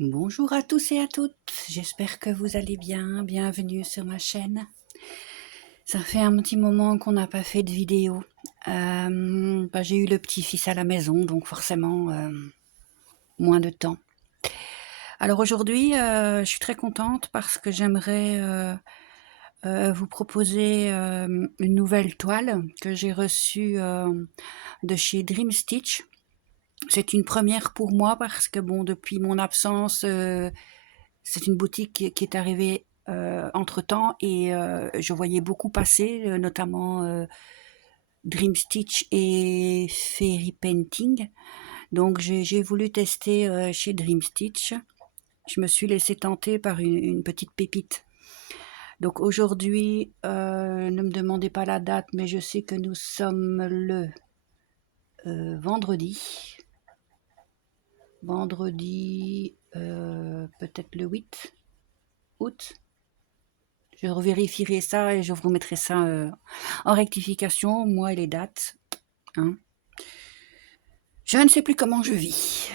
Bonjour à tous et à toutes, j'espère que vous allez bien, bienvenue sur ma chaîne. Ça fait un petit moment qu'on n'a pas fait de vidéo. J'ai eu le petit-fils à la maison, donc forcément moins de temps. Alors aujourd'hui, je suis très contente parce que j'aimerais vous proposer une nouvelle toile que j'ai reçue de chez Dream Stitch. C'est une première pour moi parce que bon, depuis mon absence, c'est une boutique qui est arrivée entre-temps et je voyais beaucoup passer, notamment Dream Stitch et Fairy Painting. Donc j'ai voulu tester chez Dream Stitch. Je me suis laissée tenter par une petite pépite. Donc aujourd'hui, ne me demandez pas la date, mais je sais que nous sommes le vendredi. Vendredi, peut-être le 8 août. Je revérifierai ça et je vous remettrai ça en rectification, moi et les dates. Hein. Je ne sais plus comment je vis.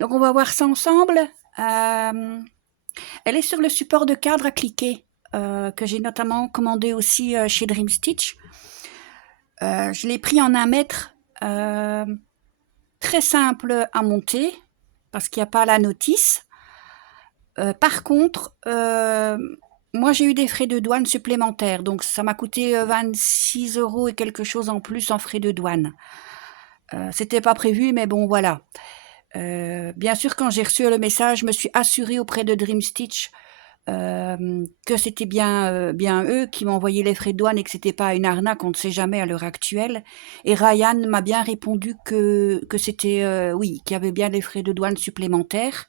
Donc on va voir ça ensemble. Elle est sur le support de cadre à cliquer que j'ai notamment commandé aussi chez Dream Stitch. Je l'ai pris en 1 mètre. Très simple à monter parce qu'il n'y a pas la notice. Par contre, moi j'ai eu des frais de douane supplémentaires, donc ça m'a coûté 26 € et quelque chose en plus en frais de douane. C'était pas prévu, mais bon voilà. Bien sûr, quand j'ai reçu le message, je me suis assurée auprès de Dream Stitch que c'était bien eux qui m'envoyaient les frais de douane et que c'était pas une arnaque, on ne sait jamais à l'heure actuelle. Et Ryan m'a bien répondu que c'était oui, qu'il y avait bien les frais de douane supplémentaires.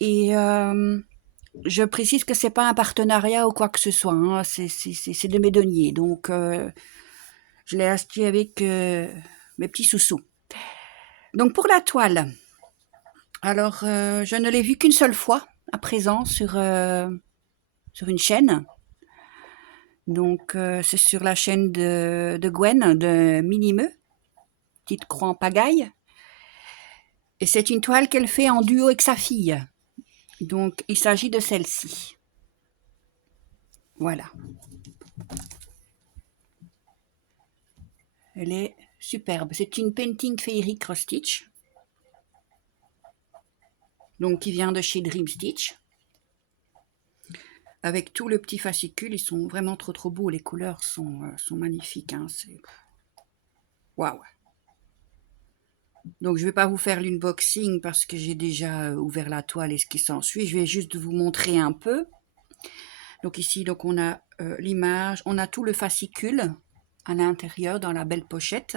Et je précise que c'est pas un partenariat ou quoi que ce soit, hein, c'est de mes deniers, donc je l'ai acheté avec mes petits sous-sous. Donc pour la toile, alors je ne l'ai vue qu'une seule fois à présent sur une chaîne. Donc c'est sur la chaîne de Gwen, de Minimeux, petite croix en pagaille. Et c'est une toile qu'elle fait en duo avec sa fille. Donc il s'agit de celle-ci. Voilà. Elle est superbe. C'est une painting Fairy Cross Stitch. Donc qui vient de chez Dream Stitch. Avec tout le petit fascicule, ils sont vraiment trop beaux. Les couleurs sont magnifiques. Hein. C'est waouh. Donc je ne vais pas vous faire l'unboxing parce que j'ai déjà ouvert la toile et ce qui s'ensuit. Je vais juste vous montrer un peu. Donc ici, donc on a l'image, on a tout le fascicule à l'intérieur dans la belle pochette.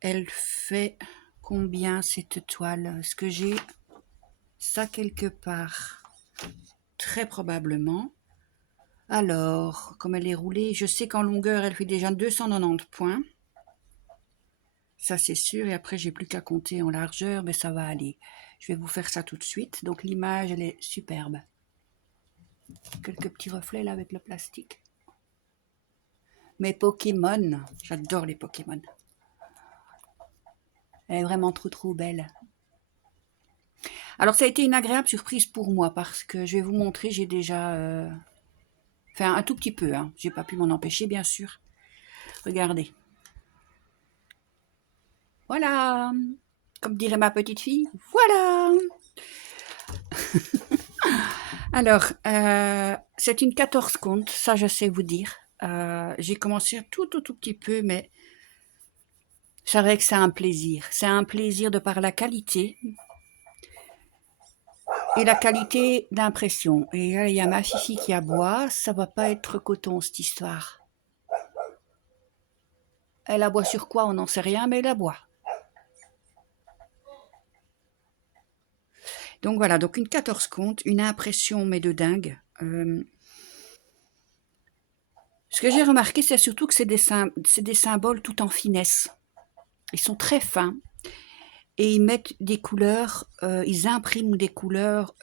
Elle fait combien cette toile? Est-ce que j'ai ça quelque part? Très probablement. Alors, comme elle est roulée, je sais qu'en longueur, elle fait déjà 290 points. Ça, c'est sûr. Et après, j'ai plus qu'à compter en largeur, mais ça va aller. Je vais vous faire ça tout de suite. Donc, l'image, elle est superbe. Quelques petits reflets là avec le plastique. Mes Pokémon, j'adore les Pokémon. Elle est vraiment trop belle. Alors, ça a été une agréable surprise pour moi parce que je vais vous montrer, j'ai déjà... Enfin, un tout petit peu, hein. J'ai pas pu m'en empêcher, bien sûr. Regardez. Voilà. Comme dirait ma petite fille, voilà. Alors, c'est une 14 compte, ça je sais vous dire. J'ai commencé un tout petit peu, mais c'est vrai que c'est un plaisir. C'est un plaisir de par la qualité et la qualité d'impression. Et là, il y a ma fifi qui aboie, ça va pas être coton cette histoire. Elle aboie sur quoi, on n'en sait rien, mais elle aboie. Donc voilà, donc une 14 compte, une impression mais de dingue. Ce que j'ai remarqué, c'est surtout que c'est des symboles tout en finesse. Ils sont très fins et ils mettent des couleurs, ils impriment des couleurs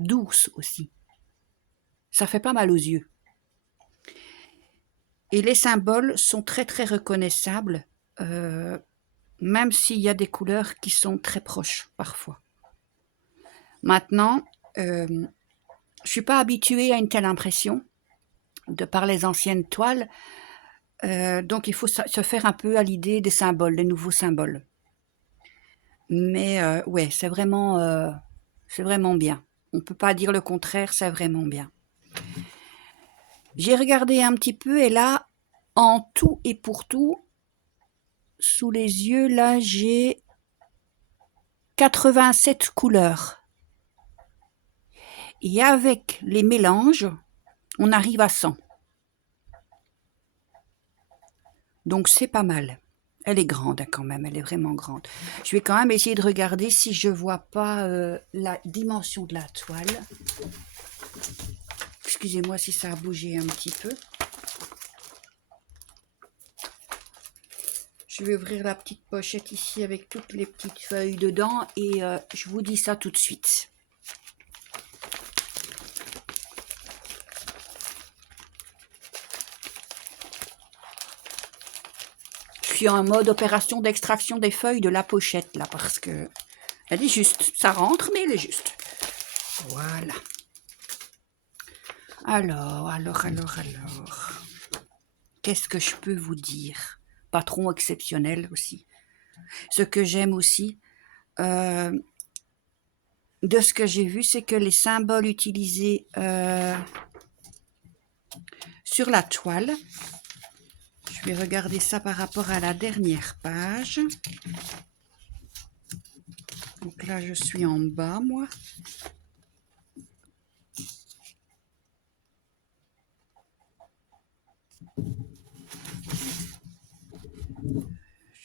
douces aussi. Ça fait pas mal aux yeux. Et les symboles sont très reconnaissables. même s'il y a des couleurs qui sont très proches parfois. Maintenant, je suis pas habituée à une telle impression de par les anciennes toiles, donc il faut se faire un peu à l'idée des symboles, des nouveaux symboles. Mais ouais, c'est vraiment bien. On peut pas dire le contraire, c'est vraiment bien. J'ai regardé un petit peu et là, en tout et pour tout, sous les yeux, là, j'ai 87 couleurs. Et avec les mélanges, on arrive à 100. Donc c'est pas mal. Elle est grande quand même, elle est vraiment grande. Je vais quand même essayer de regarder si je vois pas la dimension de la toile. Excusez-moi si ça a bougé un petit peu. Je vais ouvrir la petite pochette ici avec toutes les petites feuilles dedans et je vous dis ça tout de suite. Je suis en mode opération d'extraction des feuilles de la pochette là parce que elle est juste. Ça rentre mais elle est juste. Voilà. Alors. Qu'est-ce que je peux vous dire? Patron exceptionnel aussi. Ce que j'aime aussi, de ce que j'ai vu, c'est que les symboles utilisés sur la toile, je vais regarder ça par rapport à la dernière page. Donc là, je suis en bas, moi.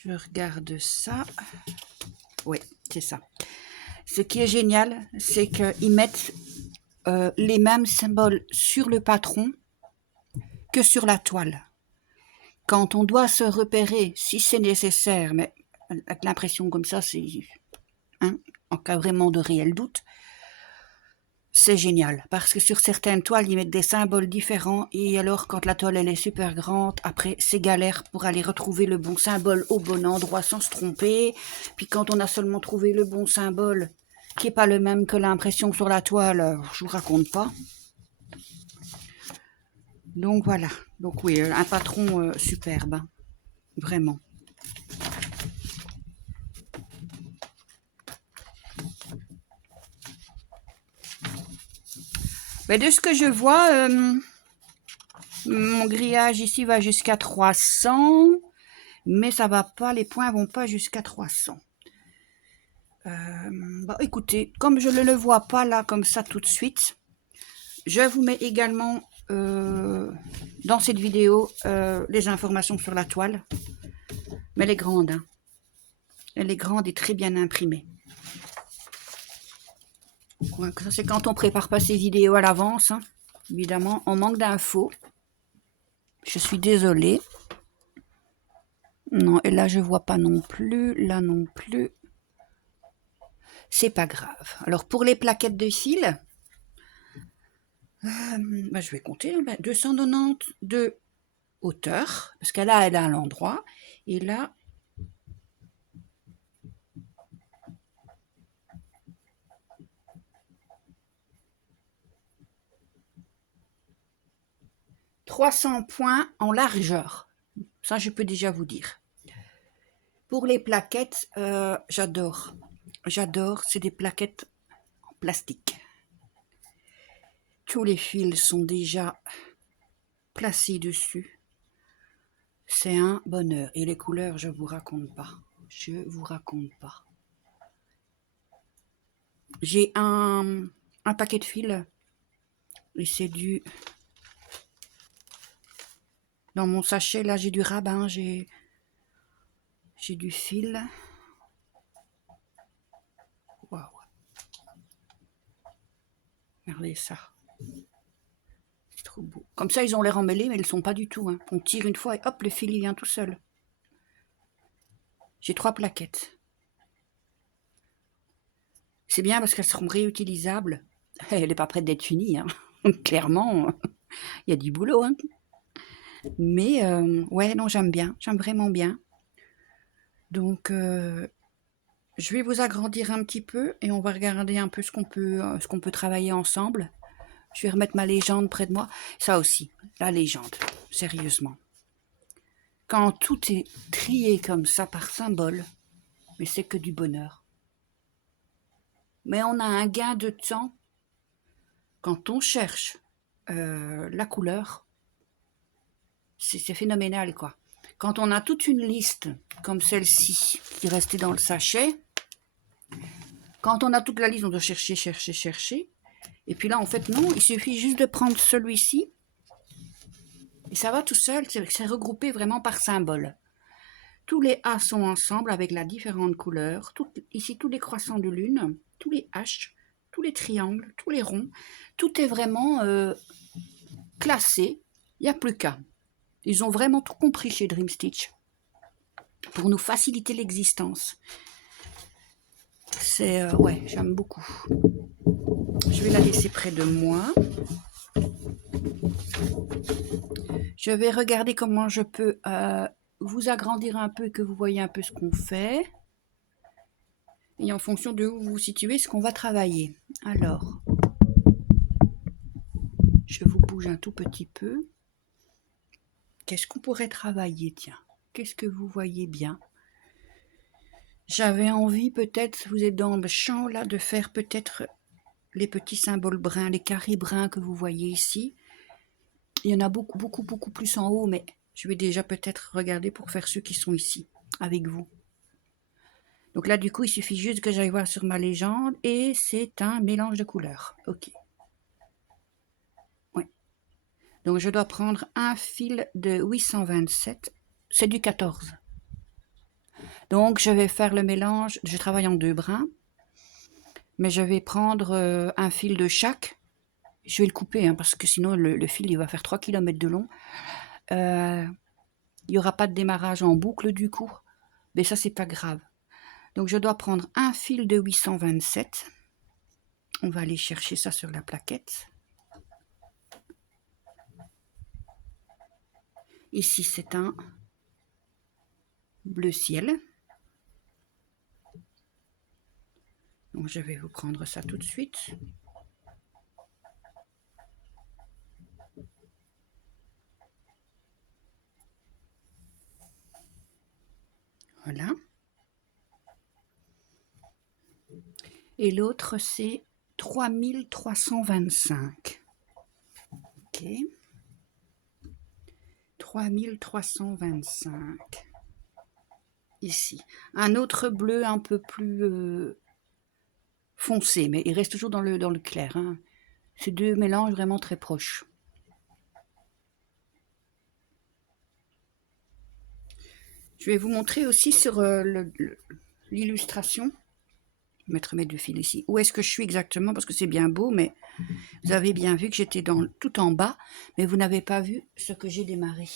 Je regarde ça. Oui, c'est ça. Ce qui est génial, c'est qu'ils mettent les mêmes symboles sur le patron que sur la toile. Quand on doit se repérer, si c'est nécessaire, mais avec l'impression comme ça, c'est en cas vraiment de réel doute, c'est génial. Parce que sur certaines toiles, ils mettent des symboles différents et alors quand la toile elle est super grande, après c'est galère pour aller retrouver le bon symbole au bon endroit sans se tromper. Puis quand on a seulement trouvé le bon symbole, qui n'est pas le même que l'impression sur la toile, je vous raconte pas. Donc voilà. Donc oui, un patron superbe. Hein. Vraiment. Mais de ce que je vois, mon grillage ici va jusqu'à 300, mais ça va pas, les points vont pas jusqu'à 300. Bon, écoutez, comme je ne le vois pas là comme ça tout de suite, je vous mets également dans cette vidéo les informations sur la toile. Mais elle est grande, hein. Elle est grande et très bien imprimée. Ouais, ça c'est quand on prépare pas ces vidéos à l'avance, hein. Évidemment, on manque d'infos. Je suis désolée. Non, et là je vois pas non plus, là non plus. C'est pas grave. Alors pour les plaquettes de fil, je vais compter, 290 de hauteur, parce qu'elle a un endroit, et là, « 300 points en largeur. Ça, je peux déjà vous dire. Pour les plaquettes, j'adore. J'adore, c'est des plaquettes en plastique. Tous les fils sont déjà placés dessus. C'est un bonheur. Et les couleurs, je vous raconte pas. Je vous raconte pas. J'ai un paquet de fils. Et c'est du... Dans mon sachet, là, j'ai du rabbin, j'ai du fil. Waouh. Regardez ça. C'est trop beau. Comme ça, ils ont l'air emmêlés, mais ils ne sont pas du tout. Hein. On tire une fois et hop, le fil, il vient tout seul. J'ai 3 plaquettes. C'est bien parce qu'elles seront réutilisables. Elle n'est pas prête d'être finie. Hein. Clairement, il y a du boulot. Hein. Mais ouais, non, j'aime bien. J'aime vraiment bien. Donc, je vais vous agrandir un petit peu et on va regarder un peu ce qu'on peut travailler ensemble. Je vais remettre ma légende près de moi. Ça aussi, la légende, sérieusement. Quand tout est trié comme ça par symbole, mais c'est que du bonheur. Mais on a un gain de temps quand on cherche la couleur. C'est phénoménal, quoi. Quand on a toute une liste, comme celle-ci, qui restait dans le sachet, quand on a toute la liste, on doit chercher, chercher, chercher. Et puis là, en fait, non, il suffit juste de prendre celui-ci. Et ça va tout seul, c'est regroupé vraiment par symbole. Tous les A sont ensemble avec la différente couleur. Ici, tous les croissants de lune, tous les H, tous les triangles, tous les ronds. Tout est vraiment classé. Il n'y a plus qu'à. Ils ont vraiment tout compris chez Dream Stitch pour nous faciliter l'existence. C'est ouais, j'aime beaucoup. Je vais la laisser près de moi. Je vais regarder comment je peux vous agrandir un peu, que vous voyez un peu ce qu'on fait. Et en fonction de où vous vous situez, ce qu'on va travailler. Alors, je vous bouge un tout petit peu. Qu'est-ce qu'on pourrait travailler, tiens? Qu'est-ce que vous voyez bien? J'avais envie peut-être, vous êtes dans le champ là, de faire peut-être les petits symboles bruns, les carrés bruns que vous voyez ici. Il y en a beaucoup, beaucoup, beaucoup plus en haut, mais je vais déjà peut-être regarder pour faire ceux qui sont ici, avec vous. Donc là, du coup, il suffit juste que j'aille voir sur ma légende, et c'est un mélange de couleurs. Ok. Oui. Donc je dois prendre un fil de 827, c'est du 14. Donc je vais faire le mélange, je travaille en 2 brins, mais je vais prendre un fil de chaque. Je vais le couper, hein, parce que sinon le fil il va faire 3 km de long. Il n'y aura pas de démarrage en boucle du coup, mais ça c'est pas grave. Donc je dois prendre un fil de 827. On va aller chercher ça sur la plaquette. Ici c'est un bleu ciel. Donc je vais vous prendre ça tout de suite. Voilà. Et l'autre c'est 3325. Ok. 3325. Ici. Un autre bleu un peu plus foncé, mais il reste toujours dans le clair. Hein. Ces deux mélanges vraiment très proches. Je vais vous montrer aussi sur l'illustration. Je vais mettre mes 2 fils ici. Où est-ce que je suis exactement? Parce que c'est bien beau, mais vous avez bien vu que j'étais tout en bas, mais vous n'avez pas vu ce que j'ai démarré.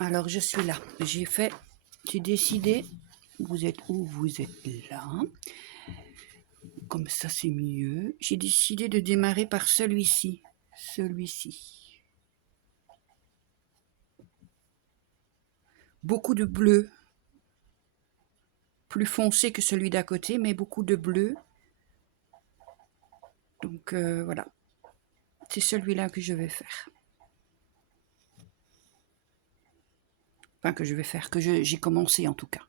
Alors, je suis là. J'ai décidé, vous êtes où? Vous êtes là. Comme ça, c'est mieux. J'ai décidé de démarrer par celui-ci. Celui-ci. Beaucoup de bleu. Plus foncé que celui d'à côté, mais beaucoup de bleu. Donc, voilà. C'est celui-là que je vais faire. Enfin, que je vais faire, que j'ai commencé en tout cas.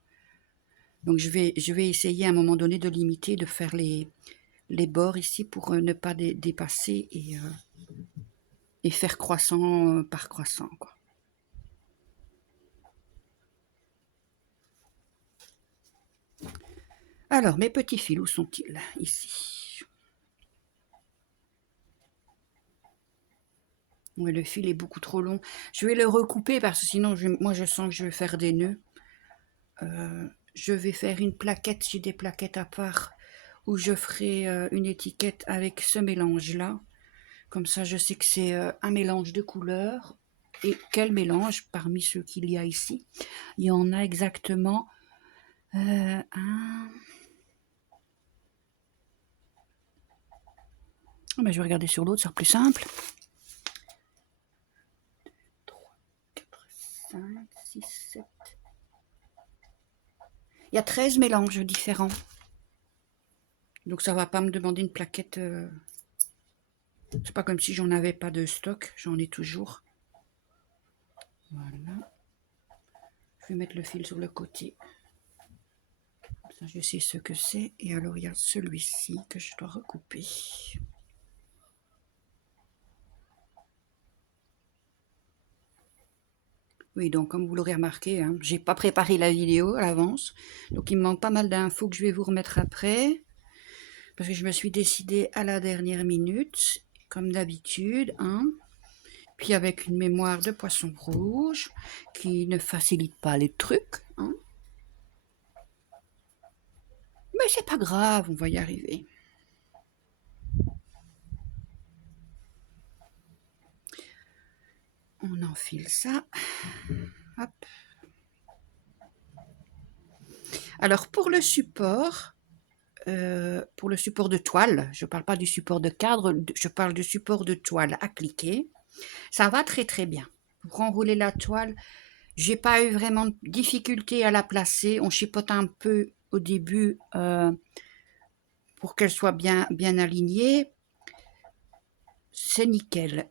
Donc, je vais essayer à un moment donné de limiter, de faire les bords ici pour ne pas dépasser et faire croissant par croissant, quoi. Alors, mes petits fils, où sont-ils? Ici. Ouais, le fil est beaucoup trop long. Je vais le recouper parce que sinon, moi, je sens que je vais faire des nœuds. Je vais faire une plaquette, j'ai des plaquettes à part, où je ferai une étiquette avec ce mélange-là. Comme ça, je sais que c'est un mélange de couleurs. Et quel mélange parmi ceux qu'il y a ici? Il y en a exactement un... Oh, ben, je vais regarder sur l'autre, c'est plus simple. 3, 4, 5, 6, 7. Il y a 13 mélanges différents. Donc ça va pas me demander une plaquette. C'est pas comme si j'en avais pas de stock, j'en ai toujours. Voilà. Je vais mettre le fil sur le côté. Comme ça, je sais ce que c'est. Et alors, il y a celui-ci que je dois recouper. Oui, donc comme vous l'aurez remarqué, hein, j'ai pas préparé la vidéo à l'avance. Donc il me manque pas mal d'infos que je vais vous remettre après. Parce que je me suis décidée à la dernière minute, comme d'habitude. Hein. Puis avec une mémoire de poisson rouge qui ne facilite pas les trucs. Hein. Mais c'est pas grave, on va y arriver. On enfile ça. Hop. Alors pour le support de toile, je ne parle pas du support de cadre, je parle du support de toile à cliquer. Ça va très très bien. Pour enrouler la toile, j'ai pas eu vraiment de difficulté à la placer. On chipote un peu au début pour qu'elle soit bien alignée. C'est nickel.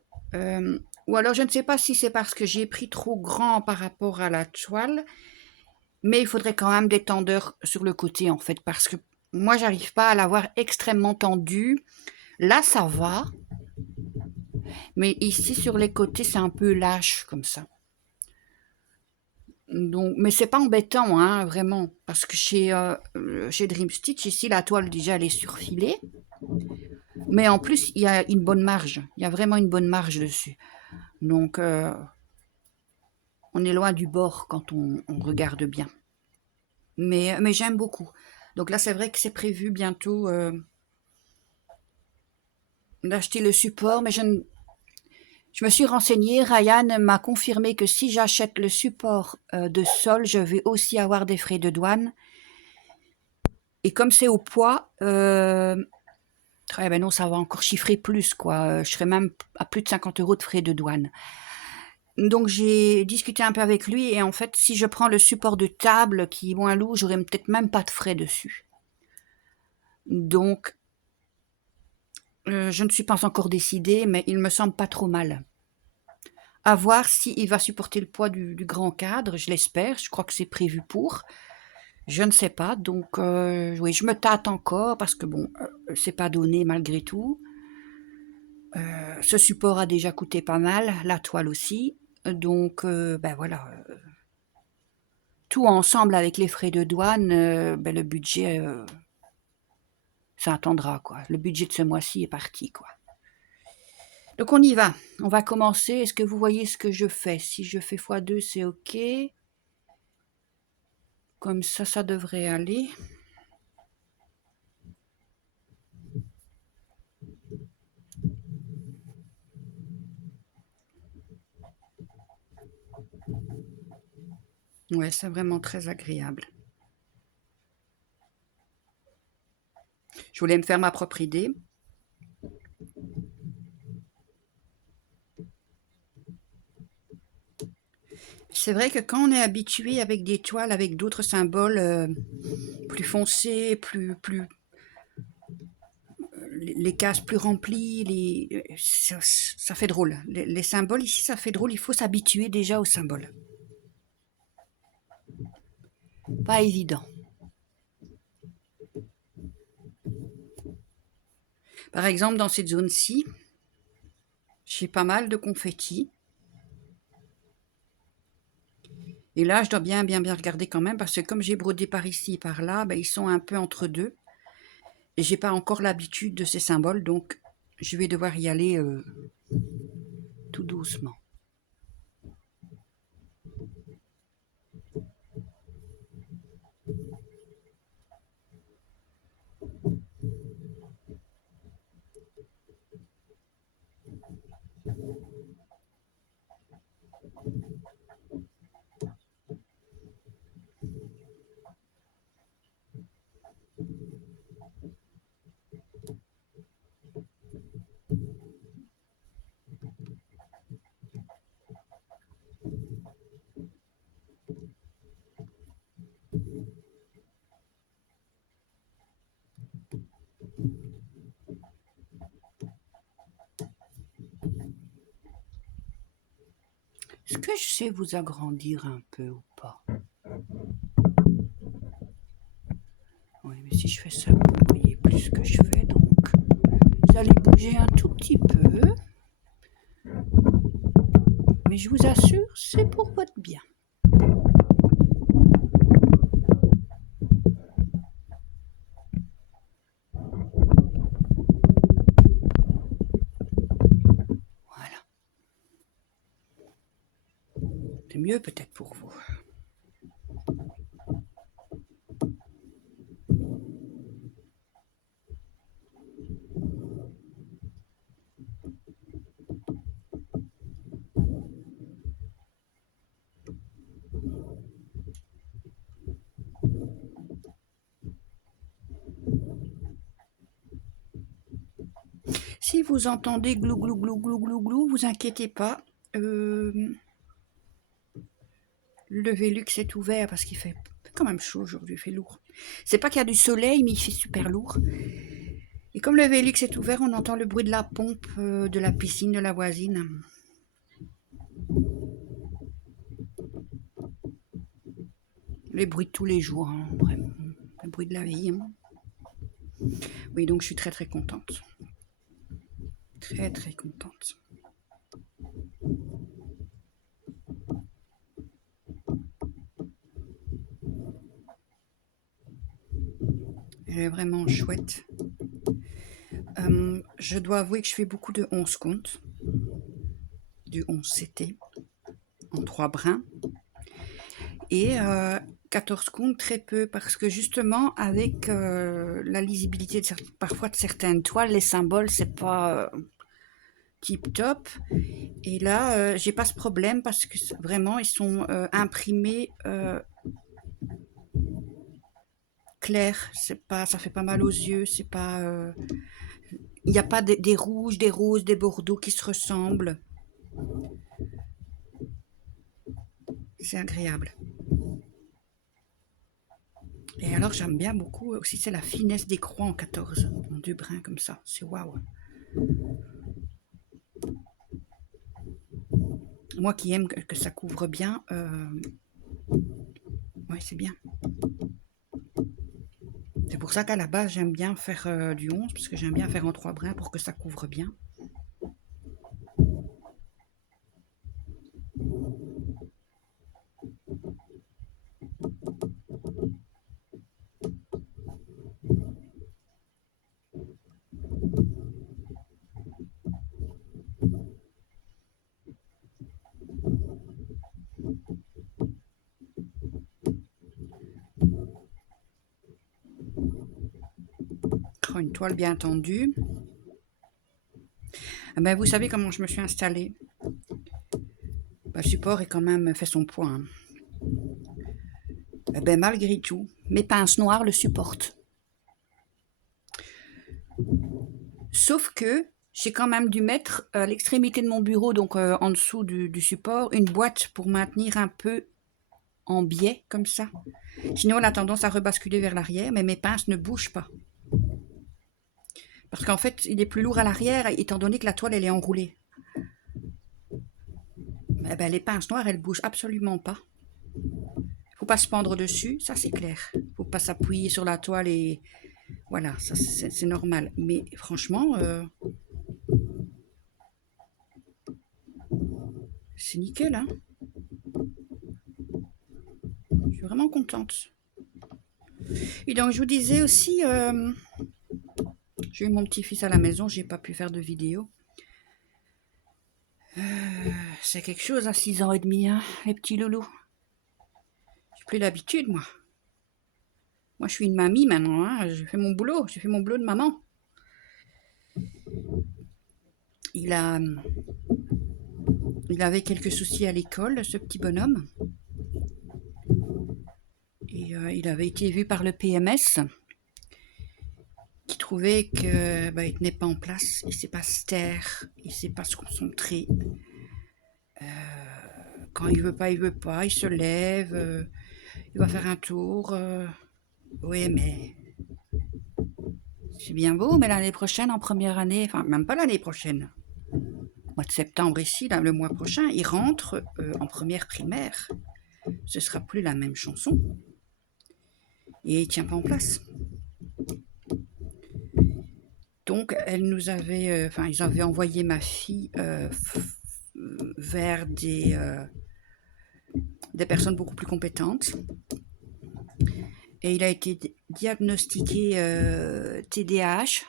Ou alors je ne sais pas si c'est parce que j'ai pris trop grand par rapport à la toile, mais il faudrait quand même des tendeurs sur le côté en fait, parce que moi j'arrive pas à l'avoir extrêmement tendue. Là ça va, mais ici sur les côtés c'est un peu lâche comme ça. Donc, mais c'est pas embêtant, hein, vraiment, parce que chez Dream Stitch, ici, la toile déjà elle est surfilée, mais en plus il y a une bonne marge, il y a vraiment une bonne marge dessus. Donc, on est loin du bord quand on regarde bien. Mais j'aime beaucoup. Donc là, c'est vrai que c'est prévu bientôt d'acheter le support, mais je me suis renseignée. Ryan m'a confirmé que si j'achète le support de sol, je vais aussi avoir des frais de douane. Et comme c'est au poids, ben non, ça va encore chiffrer plus, quoi. Je serai même à plus de 50 € de frais de douane. Donc j'ai discuté un peu avec lui et en fait, si je prends le support de table qui est moins lourd, j'aurai peut-être même pas de frais dessus. Donc, je ne suis pas encore décidée, mais il me semble pas trop mal. À voir s'il va supporter le poids du grand cadre, je l'espère, je crois que c'est prévu pour. Je ne sais pas, donc oui, je me tâte encore parce que bon, c'est pas donné malgré tout. Ce support a déjà coûté pas mal, la toile aussi. Donc, ben voilà, tout ensemble avec les frais de douane, ben le budget, ça attendra, quoi. Le budget de ce mois-ci est parti, quoi. Donc on y va. On va commencer. Est-ce que vous voyez ce que je fais? Si je fais x2, c'est OK. Comme ça devrait aller. Ouais, c'est vraiment très agréable. Je voulais me faire ma propre idée. C'est vrai que quand on est habitué avec des toiles, avec d'autres symboles plus foncés, les cases plus remplies, ça fait drôle. Les symboles ici, ça fait drôle. Il faut s'habituer déjà aux symboles. Pas évident. Par exemple, dans cette zone-ci, j'ai pas mal de confettis. Et là, je dois bien regarder quand même, parce que comme j'ai brodé par ici et par là, ben, ils sont un peu entre deux. Et j'ai pas encore l'habitude de ces symboles, donc je vais devoir y aller tout doucement. Est-ce que je sais vous agrandir un peu ou pas? Oui, mais si je fais ça, vous voyez plus ce que je fais, donc vous allez bouger un tout petit peu. Mais je vous assure, c'est pour votre bien. Voilà. C'est mieux peut-être pour vous. Si vous entendez glou glou glou glou glou glou, vous inquiétez pas. Le Velux est ouvert parce qu'il fait quand même chaud aujourd'hui, il fait lourd. C'est pas qu'il y a du soleil, mais il fait super lourd. Et comme le Velux est ouvert, on entend le bruit de la pompe de la piscine de la voisine. Les bruits de tous les jours, hein, vraiment. Le bruit de la vie. Hein. Oui, donc je suis très très contente. Très très contente. Elle est vraiment chouette. Je dois avouer que je fais beaucoup de 11 comptes. Du 11 CT. En 3 brins. Et 14 comptes, très peu, parce que justement, avec la lisibilité parfois de certaines toiles, les symboles, c'est pas tip top. Et là, j'ai pas ce problème parce que vraiment, ils sont imprimés clairs. C'est pas, ça fait pas mal aux yeux. C'est pas, il n'y a pas des rouges, des roses, des bordeaux qui se ressemblent. C'est agréable. Et alors, j'aime bien beaucoup aussi, c'est la finesse des croix en 14, en 2 brins comme ça. C'est waouh. Moi qui aime que ça couvre bien, ouais, c'est bien. C'est pour ça qu'à la base, j'aime bien faire du 11, parce que j'aime bien faire en 3 brins pour que ça couvre bien. Oh, une toile bien tendue. Ah ben, vous savez comment je me suis installée. Le support est quand même fait son poids. Hein. Eh ben, malgré tout, mes pinces noires le supportent. Sauf que j'ai quand même dû mettre à l'extrémité de mon bureau, donc en dessous du support, une boîte pour maintenir un peu en biais, comme ça. Sinon, elle a tendance à rebasculer vers l'arrière, mais mes pinces ne bougent pas. Parce qu'en fait, il est plus lourd à l'arrière, étant donné que la toile, elle est enroulée. Eh ben, les pinces noires, elles bougent absolument pas. Faut pas se pendre dessus, ça c'est clair. Faut pas s'appuyer sur la toile et voilà, ça c'est normal. Mais franchement, c'est nickel, hein. Je suis vraiment contente. Et donc je vous disais aussi, j'ai eu mon petit-fils à la maison, j'ai pas pu faire de vidéo. C'est quelque chose à 6 ans et demi, hein, les petits loulous. J'ai plus l'habitude, moi. Moi, je suis une mamie maintenant, hein. J'ai fait mon boulot de maman. Il avait quelques soucis à l'école, ce petit bonhomme. Et il avait été vu par le PMS, qui trouvait que il tenait pas en place, il sait pas se taire, il sait pas se concentrer. Quand il veut pas, il se lève, il va faire un tour. Oui, mais c'est bien beau, mais l'année prochaine, en première année, enfin même pas l'année prochaine, mois de septembre ici, là, le mois prochain, il rentre en première primaire. Ce sera plus la même chanson. Et il tient pas en place. Donc, ils avaient envoyé ma fille vers des personnes beaucoup plus compétentes. Et il a été diagnostiqué TDAH,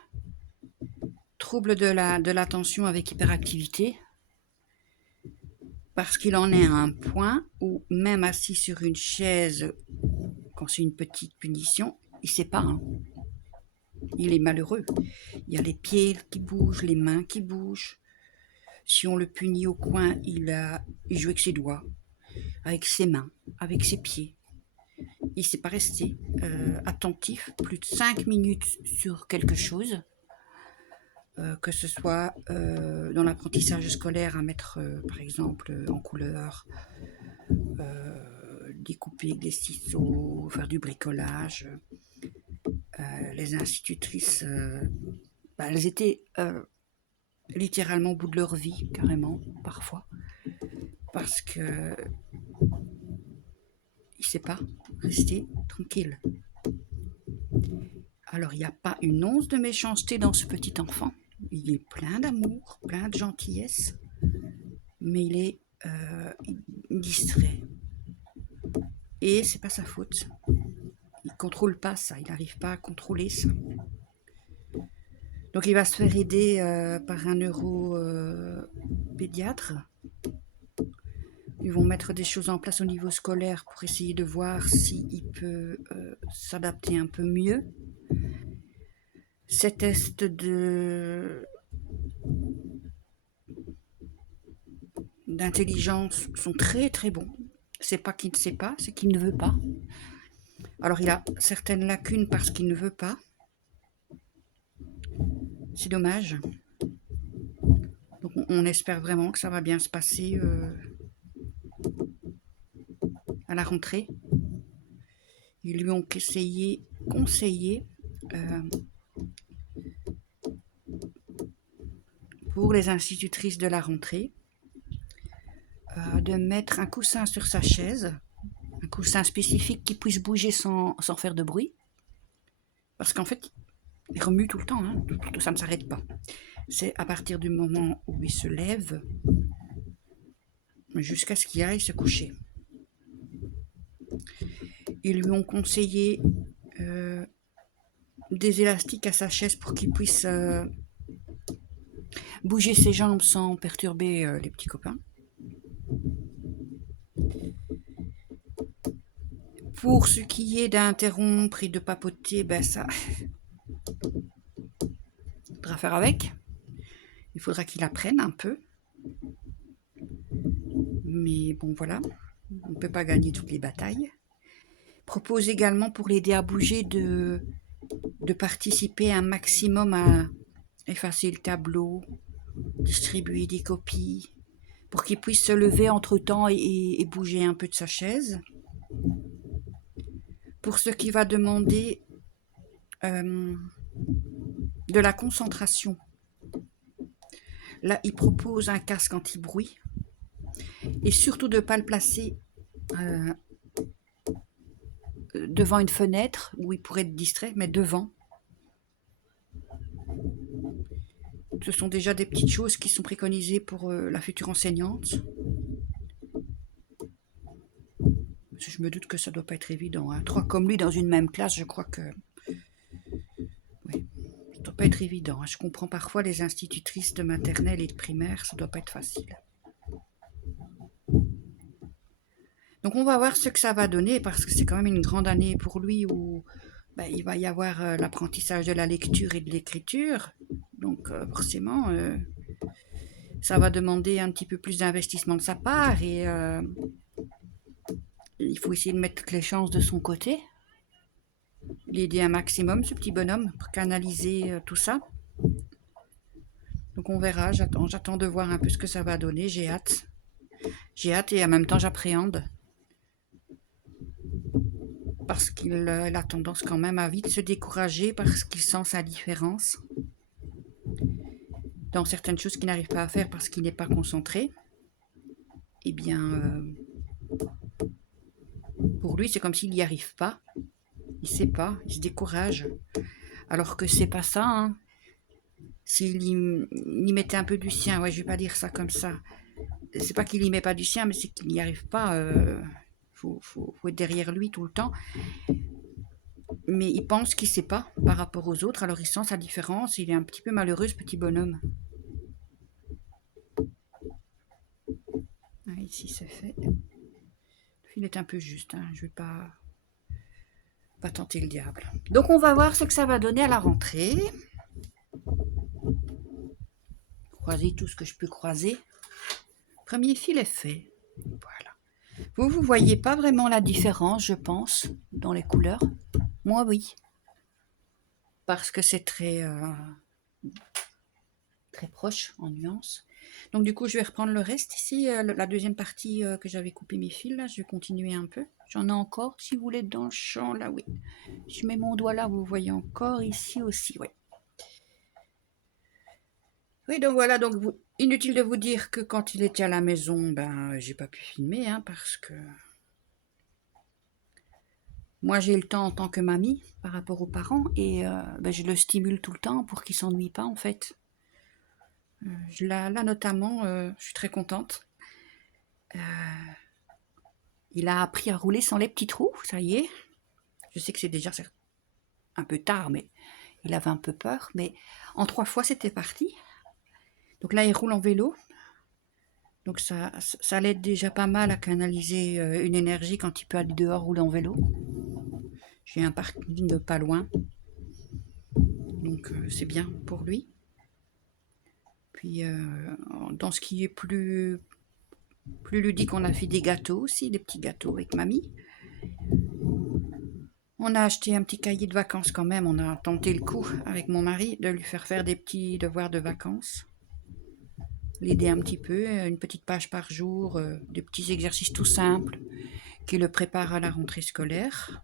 trouble de l'attention avec hyperactivité, parce qu'il en est à un point où, même assis sur une chaise, quand c'est une petite punition, il ne sait pas. Hein. Il est malheureux. Il y a les pieds qui bougent, les mains qui bougent. Si on le punit au coin, il joue avec ses doigts, avec ses mains, avec ses pieds. Il ne s'est pas resté attentif plus de 5 minutes sur quelque chose, que ce soit dans l'apprentissage scolaire, à mettre par exemple en couleur, découper avec des ciseaux, faire du bricolage. Les institutrices, elles étaient littéralement au bout de leur vie, carrément, parfois, parce que il ne sait pas rester tranquille. Alors, il n'y a pas une once de méchanceté dans ce petit enfant. Il est plein d'amour, plein de gentillesse, mais il est distrait. Et c'est pas sa faute. Il ne contrôle pas ça, il n'arrive pas à contrôler ça. Donc, il va se faire aider par un neuropédiatre. Ils vont mettre des choses en place au niveau scolaire pour essayer de voir s'il peut s'adapter un peu mieux. Ces tests d'intelligence sont très très bons. C'est pas qu'il ne sait pas, c'est qu'il ne veut pas. Alors il a certaines lacunes parce qu'il ne veut pas. C'est dommage. Donc on espère vraiment que ça va bien se passer à la rentrée. Ils lui ont conseillé pour les institutrices de la rentrée de mettre un coussin sur sa chaise, un coussin spécifique qui puisse bouger sans faire de bruit. Parce qu'en fait, il remue tout le temps, hein, tout ça ne s'arrête pas. C'est à partir du moment où il se lève jusqu'à ce qu'il aille se coucher. Ils lui ont conseillé des élastiques à sa chaise pour qu'il puisse bouger ses jambes sans perturber les petits copains. Pour ce qui est d'interrompre et de papoter, ça faudra faire avec. Il faudra qu'il apprenne un peu. Mais bon, voilà. On ne peut pas gagner toutes les batailles. Propose également pour l'aider à bouger de participer un maximum à effacer le tableau, distribuer des copies, pour qu'il puisse se lever entre-temps et bouger un peu de sa chaise. Pour ce qui va demander de la concentration. Là, il propose un casque anti-bruit et surtout de ne pas le placer devant une fenêtre où il pourrait être distrait, mais devant. Ce sont déjà des petites choses qui sont préconisées pour la future enseignante. Je me doute que ça ne doit pas être évident. Hein. 3 comme lui dans une même classe, je crois que... Oui, ça ne doit pas être évident. Hein. Je comprends parfois les institutrices de maternelle et de primaire, ça ne doit pas être facile. Donc on va voir ce que ça va donner, parce que c'est quand même une grande année pour lui où il va y avoir l'apprentissage de la lecture et de l'écriture. Donc forcément, ça va demander un petit peu plus d'investissement de sa part et il faut essayer de mettre toutes les chances de son côté. L'aider un maximum, ce petit bonhomme, pour canaliser tout ça. Donc on verra, j'attends de voir un peu ce que ça va donner, j'ai hâte. J'ai hâte et en même temps j'appréhende. Parce qu'il a tendance quand même à vite se décourager parce qu'il sent sa différence. dans certaines choses qu'il n'arrive pas à faire parce qu'il n'est pas concentré, eh bien, pour lui, c'est comme s'il n'y arrive pas. Il ne sait pas, il se décourage. Alors que c'est pas ça, hein. S'il y mettait un peu du sien, ouais, je vais pas dire ça comme ça. C'est pas qu'il y met pas du sien, mais c'est qu'il n'y arrive pas. Faut être derrière lui tout le temps. Mais il pense qu'il sait pas par rapport aux autres, alors il sent sa différence. Il est un petit peu malheureux, ce petit bonhomme. Ah, ici, c'est fait. Le fil est un peu juste, hein. Je vais pas tenter le diable. Donc, on va voir ce que ça va donner à la rentrée. Croiser tout ce que je peux croiser. Premier fil est fait. Voilà. Vous voyez pas vraiment la différence, je pense, dans les couleurs. Moi, oui. Parce que c'est très proche en nuances. Donc du coup, je vais reprendre le reste ici, la deuxième partie que j'avais coupé mes fils, là, je vais continuer un peu. J'en ai encore, si vous voulez, dans le champ, là, oui. Je mets mon doigt là, vous voyez encore, ici aussi, oui. Oui, donc voilà, donc inutile de vous dire que quand il était à la maison, ben, j'ai pas pu filmer, hein, parce que moi, j'ai le temps en tant que mamie par rapport aux parents, et ben, je le stimule tout le temps pour qu'il s'ennuie pas, en fait. Là, notamment, je suis très contente. Il a appris à rouler sans les petits trous, ça y est. Je sais que c'est déjà un peu tard, mais il avait un peu peur. Mais en 3 fois, c'était parti. Donc là, il roule en vélo. Donc ça l'aide déjà pas mal à canaliser une énergie quand il peut aller dehors rouler en vélo. J'ai un parking pas loin. Donc c'est bien pour lui. Puis dans ce qui est plus ludique, on a fait des gâteaux aussi, des petits gâteaux avec mamie. On a acheté un petit cahier de vacances quand même, on a tenté le coup avec mon mari de lui faire des petits devoirs de vacances. L'aider un petit peu, une petite page par jour, des petits exercices tout simples qui le préparent à la rentrée scolaire.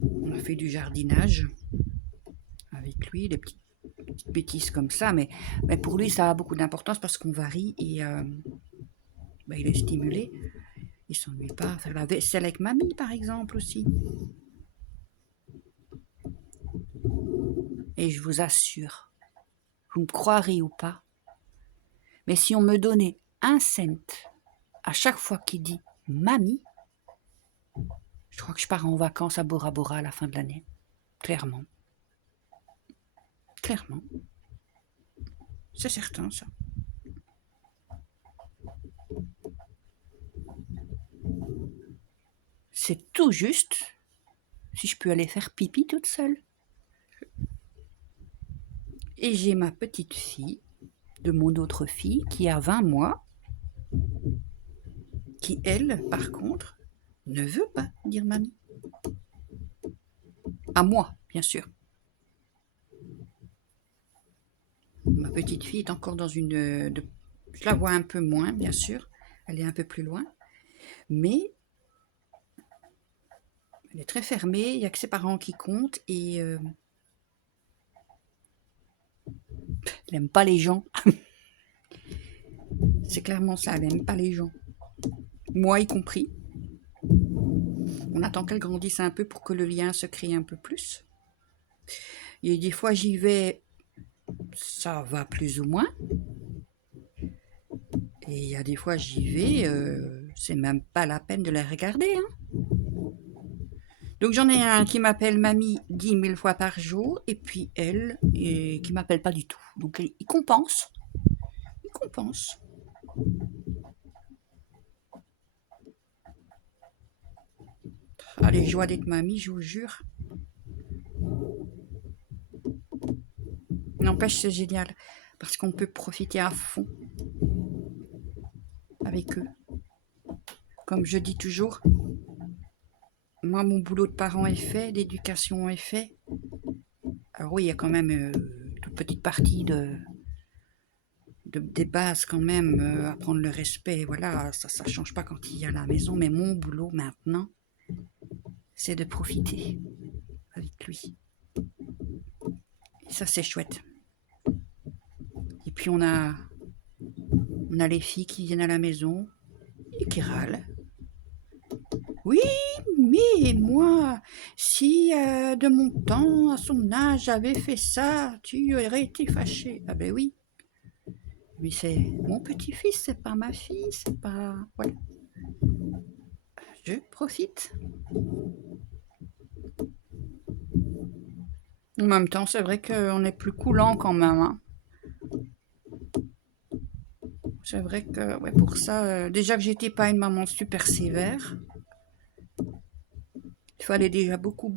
On a fait du jardinage avec lui, des petites bêtises comme ça, mais pour lui ça a beaucoup d'importance parce qu'on varie et il est stimulé. Il s'ennuie pas. Faire la vaisselle avec mamie par exemple aussi. Et je vous assure, vous me croirez ou pas, mais si on me donnait 1 cent à chaque fois qu'il dit mamie, je crois que je pars en vacances à Bora Bora à la fin de l'année. Clairement. Clairement. C'est certain, ça. C'est tout juste si je peux aller faire pipi toute seule. Et j'ai ma petite fille, de mon autre fille, qui a 20 mois, qui, elle, par contre, ne veut pas dire mamie. À moi, bien sûr. Ma petite fille est encore dans une... je la vois un peu moins, bien sûr. Elle est un peu plus loin. Mais elle est très fermée. Il n'y a que ses parents qui comptent. Et elle n'aime pas les gens. C'est clairement ça. Elle n'aime pas les gens. Moi y compris. On attend qu'elle grandisse un peu pour que le lien se crée un peu plus. Et des fois, j'y vais... ça va plus ou moins. Et il y a des fois, j'y vais, c'est même pas la peine de les regarder. Hein. Donc j'en ai un qui m'appelle mamie 10 000 fois par jour, et puis elle, qui m'appelle pas du tout. Donc il compense. Il compense. Ah, les joies d'être mamie, je vous jure. N'empêche, c'est génial, parce qu'on peut profiter à fond avec eux. Comme je dis toujours, moi, mon boulot de parent est fait, d'éducation est fait. Alors oui, il y a quand même toute petite partie des bases quand même, apprendre le respect, voilà, ça change pas quand il y a la maison, mais mon boulot maintenant, c'est de profiter. avec lui. Et ça, c'est chouette. Et puis, on a les filles qui viennent à la maison et qui râlent. Oui, mais moi, si de mon temps, à son âge, j'avais fait ça, tu aurais été fâché. Ah ben oui, mais c'est mon petit-fils, c'est pas ma fille, c'est pas... Voilà. Je profite. En même temps, c'est vrai qu'on est plus coulant quand même. Hein. C'est vrai que ouais, pour ça, déjà que j'étais pas une maman super sévère, il fallait déjà beaucoup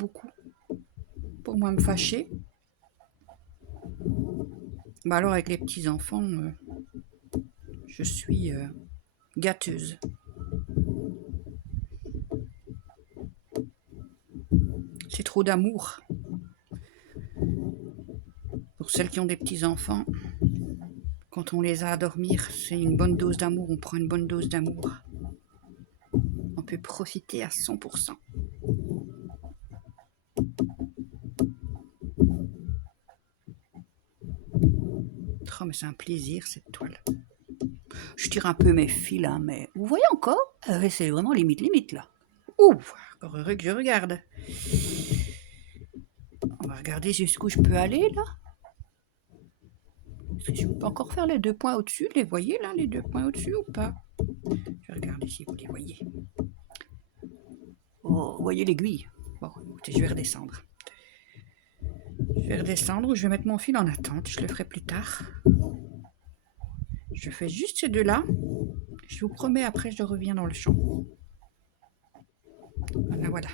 pour moi me fâcher. Bah alors avec les petits-enfants, je suis gâteuse. C'est trop d'amour. Pour celles qui ont des petits-enfants, quand on les a à dormir, c'est une bonne dose d'amour, on prend une bonne dose d'amour. On peut profiter à 100%. Oh, mais c'est un plaisir cette toile. Je tire un peu mes fils là, mais vous voyez encore c'est vraiment limite là. Ouh, encore heureux que je regarde. On va regarder jusqu'où je peux aller là. Est-ce que je peux encore faire les 2 points au-dessus? Les voyez là, les 2 points au-dessus ou pas? Je vais regarder si vous les voyez. Oh, vous voyez l'aiguille? Bon, écoutez, je vais redescendre. Je vais redescendre ou je vais mettre mon fil en attente. Je le ferai plus tard. Je fais juste ces 2 là. Je vous promets, après, je reviens dans le champ. Voilà, voilà.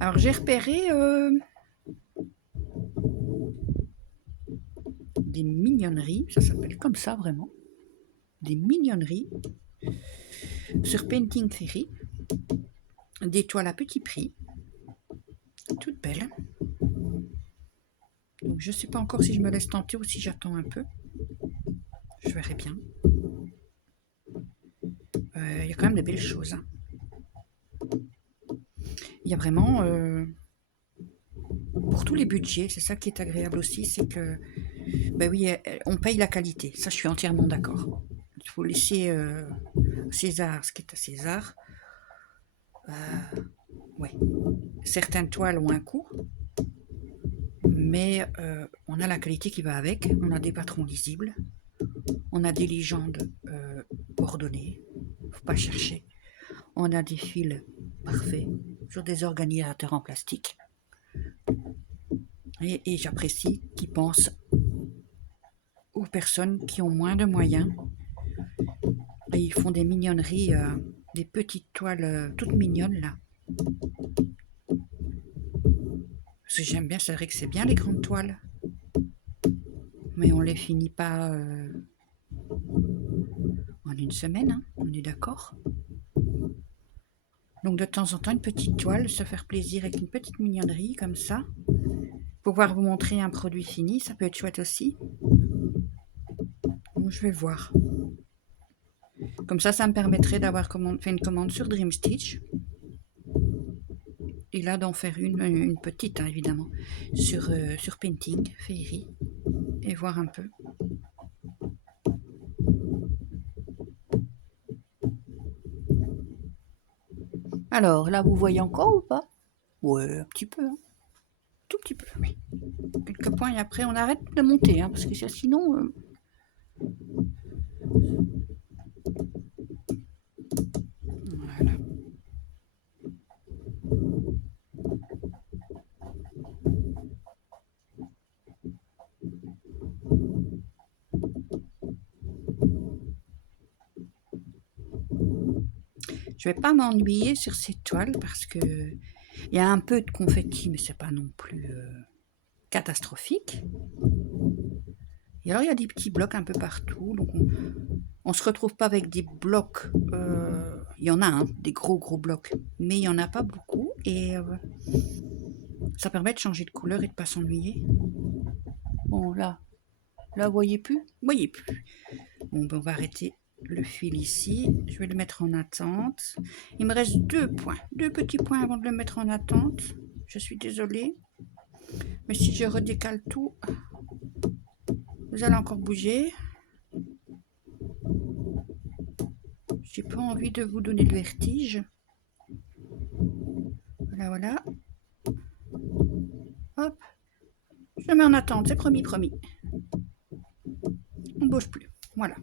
Alors, j'ai repéré des mignonneries. Ça s'appelle comme ça, vraiment. Des mignonneries sur Painting Theory. Des toiles à petit prix. Toutes belles. Donc, je ne sais pas encore si je me laisse tenter ou si j'attends un peu. Je verrai bien. Il y a quand même des belles choses. Hein. Il y a vraiment... pour tous les budgets, c'est ça qui est agréable aussi, c'est que... Ben oui, on paye la qualité. Ça, je suis entièrement d'accord. Il faut laisser César ce qui est à César. Ouais. Certaines toiles ont un coût, mais on a la qualité qui va avec. On a des patrons lisibles. On a des légendes ordonnées. Faut pas chercher. On a des fils parfaits sur des organisateurs en plastique. Et j'apprécie qu'ils pensent aux personnes qui ont moins de moyens. Et ils font des mignonneries, des petites toiles toutes mignonnes là. Parce que j'aime bien, c'est vrai que c'est bien les grandes toiles. Mais on les finit pas en une semaine, hein, on est d'accord. Donc de temps en temps, une petite toile, se faire plaisir avec une petite mignonnerie comme ça. Pouvoir vous montrer un produit fini, ça peut être chouette aussi. Donc je vais voir. Comme ça me permettrait d'avoir fait une commande sur Dream Stitch. Et là, d'en faire une petite, hein, évidemment, sur Painting, Féerie, et voir un peu. Alors, là, vous voyez encore ou pas? Ouais, un petit peu, hein. Tout petit peu, oui. Quelques points, et après, on arrête de monter, hein, parce que sinon... Voilà. Je vais pas m'ennuyer sur ces toiles parce que il y a un peu de confetti, mais c'est pas non plus catastrophique. Et alors il y a des petits blocs un peu partout, donc on se retrouve pas avec des blocs. Il y en a des gros blocs, mais il y en a pas beaucoup et ça permet de changer de couleur et de pas s'ennuyer. Bon là, vous voyez plus, voyez plus. Bon, ben, on va arrêter le fil ici. Je vais le mettre en attente. Il me reste 2 points, 2 petits points avant de le mettre en attente. Je suis désolée. Mais si je redécale tout, vous allez encore bouger. J'ai pas envie de vous donner le vertige. Voilà, voilà. Hop. Je le mets en attente, c'est promis, promis. On ne bouge plus. Voilà.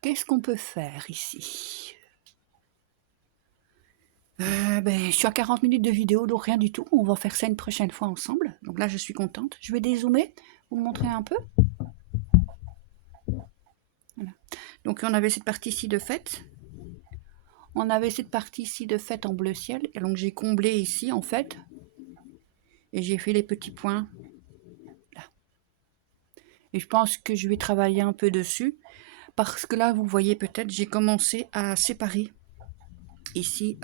Qu'est-ce qu'on peut faire ici? Je suis à 40 minutes de vidéo, donc rien du tout. On va faire ça une prochaine fois ensemble. Donc là, je suis contente. Je vais dézoomer, vous montrer un peu. Voilà. Donc on avait cette partie-ci de faite. On avait cette partie-ci de faite en bleu ciel. Et donc j'ai comblé ici, en fait. Et j'ai fait les petits points. Là. Et je pense que je vais travailler un peu dessus. Parce que là, vous voyez peut-être, j'ai commencé à séparer ici.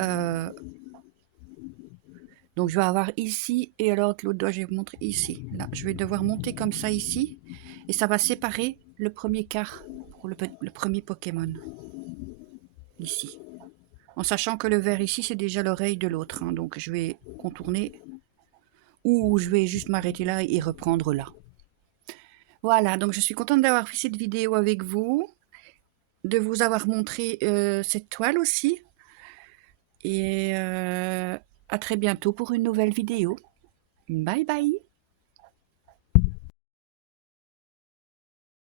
Donc je vais avoir ici et alors l'autre doigt, je vais vous montrer ici. Là, je vais devoir monter comme ça ici. Et ça va séparer le premier quart pour le premier Pokémon. Ici. En sachant que le vert ici, c'est déjà l'oreille de l'autre. Hein, donc je vais contourner. Ou je vais juste m'arrêter là et reprendre là. Voilà, donc je suis contente d'avoir fait cette vidéo avec vous. De vous avoir montré cette toile aussi. Et à très bientôt pour une nouvelle vidéo. Bye bye!